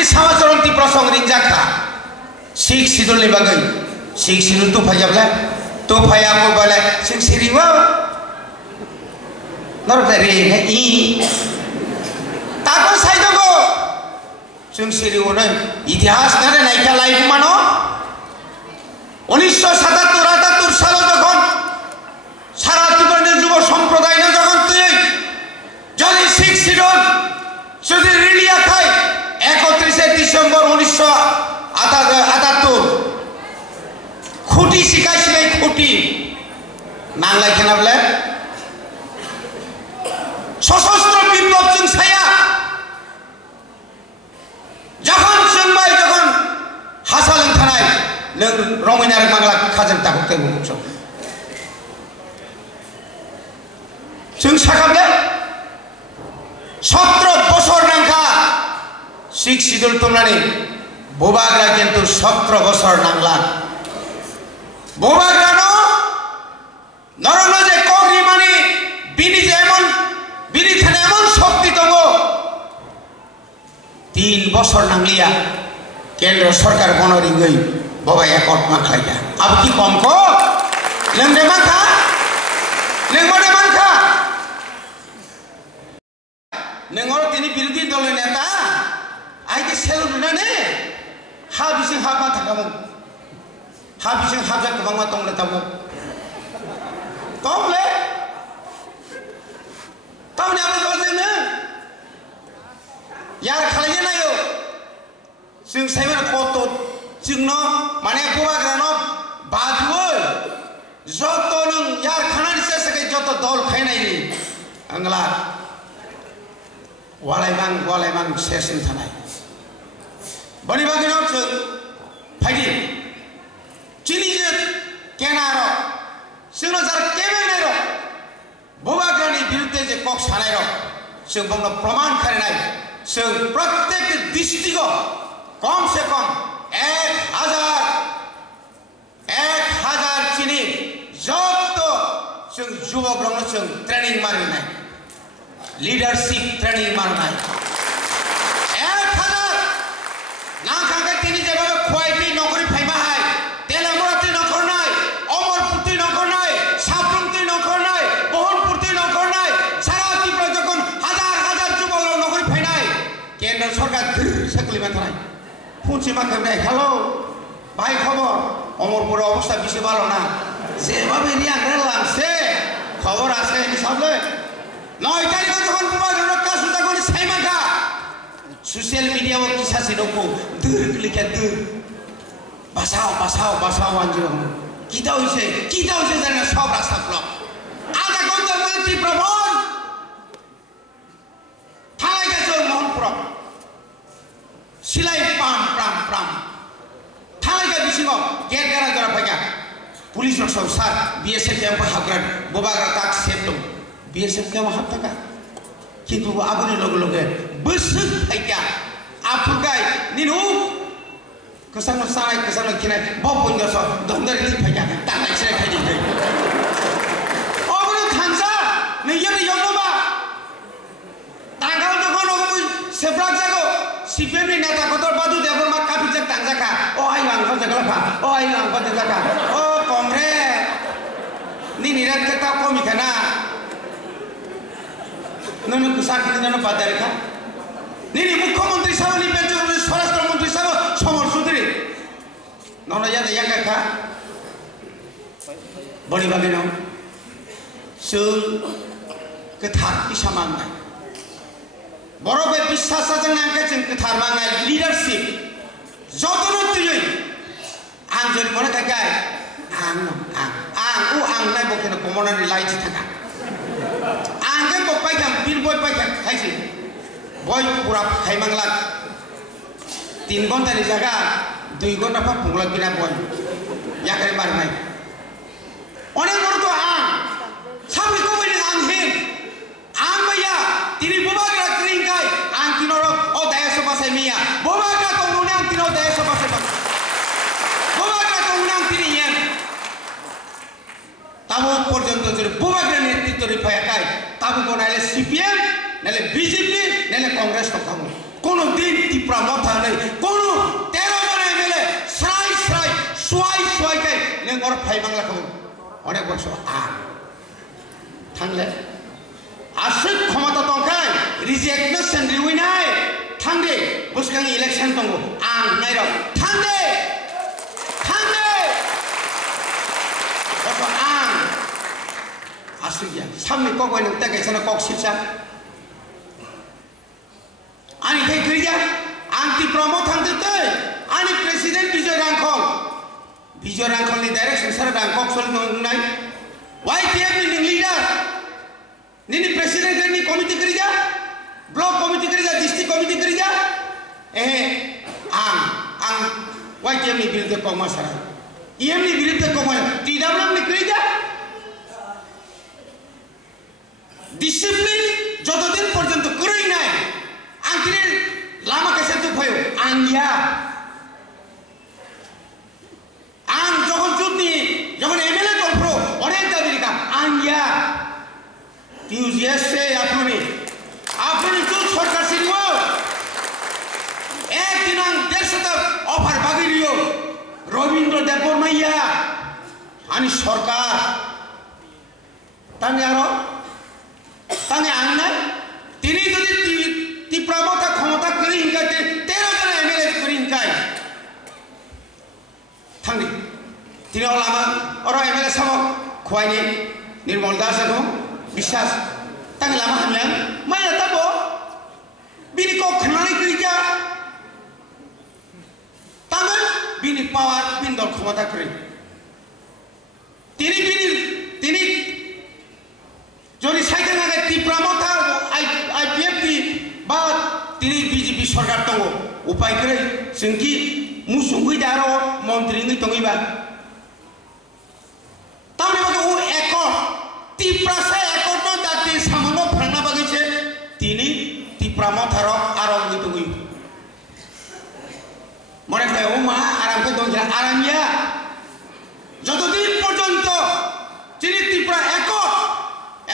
Aibini sama corong ti prosong rinjaka. Sik sidul ni bagai. Sik sidul tu payabla. Tu payabu balai. Sik siriwa. Nor dari I. Takut saya tu. Sik siriwa ni. Itihas nare naikal lagi mano. 1977 সালে যখন সারা ত্রিপুরার যুব সম্প্রদায় যখন তুই যদি শিখ শিরোন যদি রিলিয়া খায় 31 ডিসেম্বর 1978 খুঁটি শিখাইছিলেন খুঁটি বাংলায় কেনা বলে সশস্ত্র বিপ্লব চিং ছায়া যখন চিংবাই যখন হাসালেন থানায় রঙিনার বাংলা খাজান তাকুতে মুখছ जों साखाबले 17 বছর নাঙ্কা শিখ সিদুল তোমরানি বোবাগ্রা কিন্তু 17 বছর নাংলা বোবাগ্রানো নরন যে কগরি মানি বিনি যে এমন বিনি থানে এমন শক্তি দङ 3 বছর নাংলিয়া কেন্দ্র সরকার বনরি গই বাবা একট মাখাইয়া আব কি কম কো লেংদে মাখা লেংমদে মাখা Nengor tini biruti dole neta, aike selu duna ne, habising haba thakamu, habising habja kebangma tong le tamu, tong le apa soalnya ne, yar kalian ayo, sing saya foto, sing no, mana buat grano, baju, joto nung yar kanan saya sebagai joto dol kain ini, anglar. Walai bang sesin tanai. Bani bagi nak tu, pagi. Cini je kenaro, seno jar kemen nero. Boba grani birute je kok sanai ro. Seng bangla praman kare nai. Seng प्रत्येक district ko, kom se kom 1000 cini. Joto seng jubo grano seng training mari nai. Leadership training मारना है 1000 ना खाके तीनी जगह खुआईती नौकरी फाइमा है तेलंगाना नौकर नहीं अमरपुर नौकर नहीं सापुर नौकर नहीं बहनपुर नौकर नहीं सारा त्रिपुरा जखन हजार जुबक नौकरी फाइना है केंद्र सरकार सकली में थानाय फुंची माखे नहीं हेलो भाई खबर अमरपुर अवस्था बेसि भालो ना जेबाबे रिया लांसे खबर आसे हिसाबले 9 तारिख যখন বুবাগ্রানো কাজটা করে সাইমাকা সোশ্যাল মিডিয়া ও কিসা সিনকো দূর লিখে দূর বাসাও আনজো কিটা হইছে জানা সব রাস্তা ব্লক আধা ঘন্টার মধ্যে প্রবণ থালাই গেছে মোহনপুর সিলাই প্রাম থালাই গে বিসিং গেট গারা জরা ফাইকা পুলিশ রসব স্যার বিএসএফ ক্যাম্প হাগরান বুবাগ্রা তাক সেপ্টম BSF क्या वहाँ तक है कि तो आपने लोग हैं बस क्या आप गए निनु कसम सारे कसम किने बहुत पुण्य सो दंदर नहीं क्या ताना इसे खाई दी आपने थांसा नहीं ये योगमा तांगाल तो कौन कोई सेप्राक जागो सीपीएम ने नेता को तो बादू देवर मार काफी जग तांजा का ओ आई वांग को जगला पा ओ आई वांग को जगला का ओ कमरे नी निरात के ताप को मिखना नमी कुसाक दिन पाता रेखा नहीं मुख्यमंत्री साहब नहीं बेचो स्वराष्ट्र मंत्री साहब समर सुधरी नौना याद याद का बड़ी बात है ना सो कथार की सामान नहीं बरोबे विश्वास साजन नांके चिंक कथार मांगना लीडरशिप जोतों तुझे आंजल बोले क्या है आंग नहीं बोके ना कॉमनरी लाइट थका आंगे को पाइकाम बिल बॉय पाइकाम खाइसे बॉय पूरा खाई मंगला 3 घंटा री जगह 2 घंटा पर पुंगला बिना बॉय या करे मार नहीं अनेक बार तो आंग सब को भी आंग है आंग भैया तिनी बुबाग्रा क्रीम काय आंग तिनोरो ओ दायसो पासे मिया बुबाग्रा तो उन्हें आंग तिनो दायसो पासे बुबाग्रा तो उन्हें आंग तिनी येन ताबो पर्यंत जो बुबाग्रा नेतृत्व री पाया काय ताबो को नाले सीपीएम नाले बीजेपी नाले कांग्रेस को काम कोनो যতদিন ত্রিপুরা মথানে কোনো 13 জন এমএলএ সাই সাই সোয়াই কে নों ওর ফাই বাংলাखौ অনেক বছর थांले आसुक क्षमता दंखाय रिजेक्शन रिउइनाय थांदे बुसगां इलेक्शन दंगो आं नायराव थांदे अथ आं आसुगिया सामने कक बाय नोंता गायसाना कक सिपसा आनि थाय गैया आं टिप्रमो थांदोते आनि प्रेसिडेंट विजय रांखलनि डाइरेक्शन सार रांखक सलिनाय YTF ni leader ni president ni committee kerja block committee kerja district committee kerja ang YTF ni biruddhe kok masalah EM ni biruddhe kok masalah TWM ni kerja disiplin যতদিন পর্যন্ত করেই নাই আংটির লামা কাছে তো ভয় আংয়া আং যখন যুদ্ধি যখন এমএলএ দলপ্রো অনেক দাবিকা আংয়া টিউজিএসে আপনি তো সরকার ছিল একদিন আং 150 অফার বাগিরিও রবীন্দ্র দেববর্মাইয়া আনি সরকার তাঙ্গে আরো তাঙ্গে আংনা তিনি যদি ত্রিপুরা ক্ষমতা করে হিংকাতে 13 জন এমএলএ করে হিংকায় थांनि তিনি লামা অর এমএলএ সাব খোয়াইনি নির্মল দাস এবং বিশ্বাস তাঙ্গে লামা হামলা মায়া তাবো বিনি কো খানানি কইজা তাঙ্গে বিনি পাওয়ার বিন্দর ক্ষমতা করে তিনি যদি সাইকেল আগে ত্রিপুরা মথা আইপিএফটি বা তিনি বিজেপি সরকার দङ উপায় করে जोंखि मुसुंगै दारो मन्त्रि नै दङैबा तामने बागे उ एकट टिप्रासा एकट न दाति सामनो फराना बागैছে তিনি टिप्रा मथार आरम नै दङै मने खाय ও মা আরামকে দङিরা আরামিয়া যতদিন পর্যন্ত তিনি ত্রিপুরা একট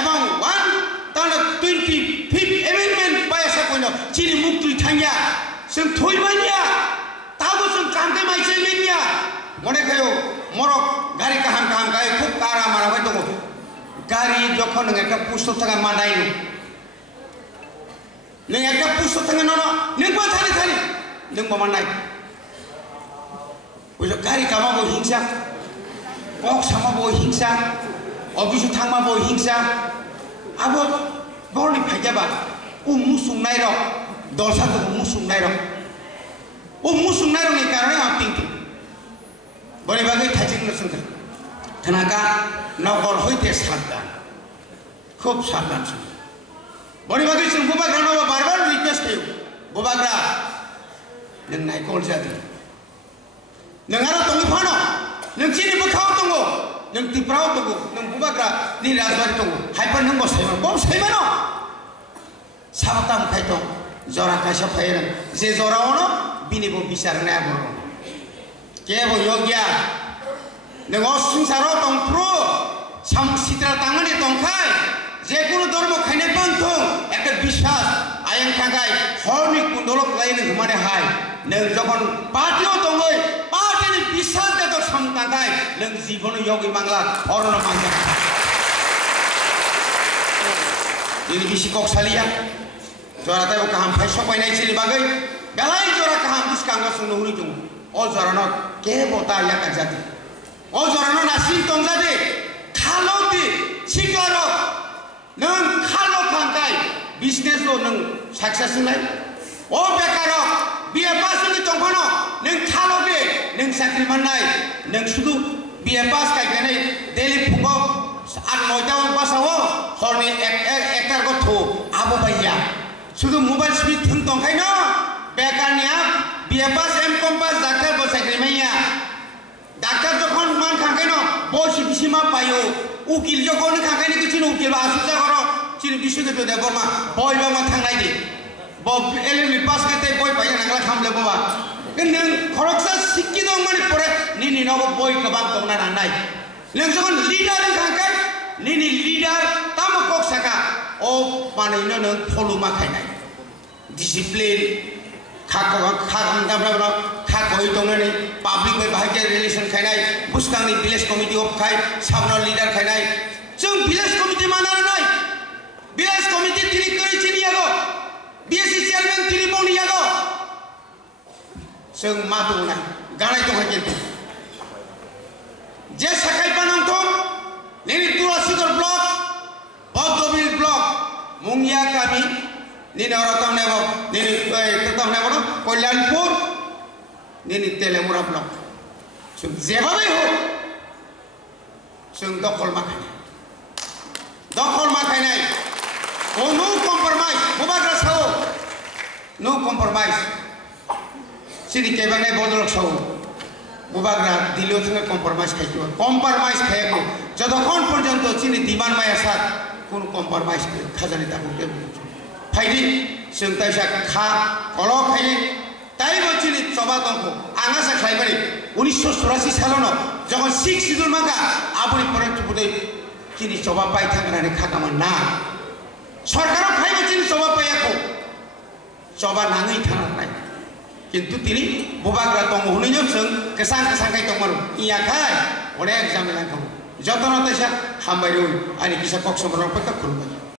এবং 125 এমেন্ডমেন্ট পায়সা কইনো চিনি মুক্তি থাঙ্গিয়া जों थइबानिया ताबो जों कामके माइसे मेनिया मने खायो मरक गाड़ी काहाम गाय खूब कारा माराबाय दङ गाड़ी जखन नों একটা पुस्तक थाङा मानायनो नों একটা पुस्तक थाङा न नों मा थानि नों मा मानाय ओजो गाड़ी कामाबो हिंसा बक सामाबो हिंसा अफिस थांमाबो हिंसा आबो गरनि फाइजाबा उ मुसुंनाय र दलसा दङ मुसुंनाय र ও মুসুমনারनि कारणे आं तिंतु बने बागै थाइजिं नसंखा थनाका नगल हইতে साबधान खूब साबधान बने बागै जों बुबाग्रा बार रिक्वेस्ट होयो बुबाग्रा नों नायकल जादो नों आरो दङै फानो नों चिनि बोखाव दङ नों टिप्राव दङ नों बुबाग्रा नि राजबारि दङ हाइफोर नों बसायबानो साबधान खायथ जरा कायसा फायनो जे जरावनो बिनिबो बिचारनाया बरो केबो योग्य नों संसाराव दंफ्रु सामसित्रा तांगानि दंखाय जेकुनु धर्म खायने बंधु एक বিশ্বাস आयं थांगाय हरनि कुंडलक लायनो घुमाने हाय नों जखन पार्टियाव दङै पार्टिनि বিশ্বাস देतो सामतांगाय नों जीवन योगी मांगला अरन मांगा दिनि बिसि ककसालिया जराताय गाहाम फायस बायनाय चिनि बागै बेलाय जरा गाहाम दिसकांगा सुनो हुरि दङ अ जरानो केबता याका जाति अ जरानो नासिन दंजादे खालौदि सिग्लारो नों खालो खांगाय बिजनेस लो नों सक्सेस नाय अ बेकारो बिए पास नि दंफानो नों खालो दे नों साख्रि मोननाय नों सुदु बिए पास गायनाय डेली फुङाव 8-9 पासाव हरनि एकटार गथ' आबो बायया सुदु मोबाइल स्पिड थुन दंखायनो बेकारनिया बिए पास एम.कम पास डाक्टर बसायग्रे माइया डाक्टर जखन मान खांखायनो बयस बिसिमा पायो उकिल जखन खांखायनो किसिनो उकिल आसु जागरो चिनि बिसुगेतो देबरमा बयबा मा थांनाय दि ब एलएमनि पास केते बय पाइया नांगला खामले बाबा नों खरकसा सिक्की दं माने परे निनि नगो बय गोबां दंना नांनाय नों जखन लिडार खांखाय निनि लिडार तामो कक साका ओ मानैनो नों फलु मा खायनाय डिसिप्लिन खाखई दंनानै पाब्लिक बाहाय रिलेशन खायनाय बुसकांनि विलेज कमिटी अफ खाय साबना लिडार खायनाय जों विलेज कमिटी मानार नाय विलेज कमिटी तिनि करि चिनि यागो बीएससी चेयरमैन तिनि बनि यागो जों मा दंनाय गानाय दंखाय किन्तु जे साखाय पानांथ नेनि तुलासीगर ब्लक बौद्धबिल ब्लक मुंगिया गामि नेनि रतमनेबो नेनि ततमनेबो कल्याणपुर नेनि तेलेमुरा ब्लक जों जेबाबै हो जों दखल माखायनाय नो कम्प्रोमाइज मुबाग्रा साव नो कम्प्रोमाइज सिनि केबाने बदल साव मुबाग्रा दिल्ली थांगे कम्प्रोमाइज खायाखै যতক্ষণ পর্যন্ত চিনি দিমান মায়া সাত কোন কম্প্রোমাইজ খাজানি তাকে ফাইনি जों ताइसा खा कल खाई ताइबो चिनि चबा दंखौ आंगासा खाइबारि 1984 सालाव যখন 6 শিডিউল मागा आबुनि परन्तुपुदै चिनि चबा पाइ थांनानै खागामोन ना सरकाराव खाइबो चिनि चबा पायाखौ चबा नाङै थानाय किन्तु तिनि बुबाग्रा दङ हुनैनो जों केसां खाइ दंमोन इयाखाय अनेक जामेलाखौ जतन ताइसा हामबाय आनि किसा कक्समराव पक्का खुलुमबाय